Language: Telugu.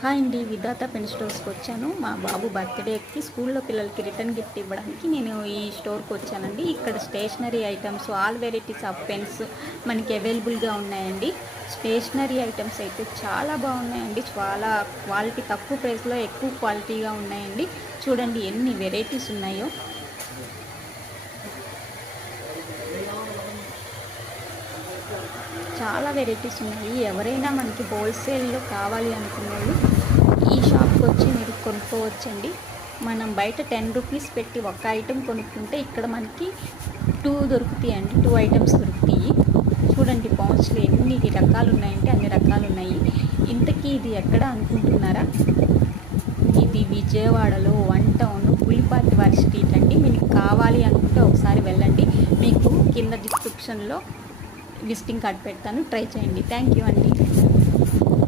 హాయ్ అండి, విధాత పెన్ స్టోర్స్కి వచ్చాను. మా బాబు బర్త్డేకి స్కూల్లో పిల్లలకి రిటర్న్ గిఫ్ట్ ఇవ్వడానికి నేను ఈ స్టోర్కి వచ్చానండి. ఇక్కడ stationery items, all varieties of pens మనకి అవైలబుల్గా ఉన్నాయండి. స్టేషనరీ ఐటమ్స్ అయితే చాలా బాగున్నాయండి. చాలా క్వాలిటీ, తక్కువ ప్రైస్లో ఎక్కువ క్వాలిటీగా ఉన్నాయండి. చూడండి ఎన్ని వెరైటీస్ ఉన్నాయో. చాలా వెరైటీస్ ఉన్నాయి. ఎవరైనా మనకి హోల్సేల్లో కావాలి అనుకున్న వాళ్ళు ఈ షాప్కి వచ్చి మీరు కొనుక్కోవచ్చండి. మనం బయట 10 రూపీస్ పెట్టి ఒక ఐటెం కొనుక్కుంటే ఇక్కడ మనకి 2 దొరుకుతాయండి. 2 ఐటమ్స్ దొరుకుతాయి. చూడండి పౌచ్లు ఎన్ని రకాలు ఉన్నాయంటే అన్ని రకాలు ఉన్నాయి. ఇంతకీ ఇది ఎక్కడ అనుకుంటున్నారా? ఇది విజయవాడలో 1 టౌన్ పులిపాటి వారి స్ట్రీట్ అండి. మీకు కావాలి అనుకుంటే ఒకసారి వెళ్ళండి. మీకు కింద డిస్క్రిప్షన్లో విజిటింగ్ కార్డ్ పెడతాను, ట్రై చేయండి. థ్యాంక్ యూ అండి.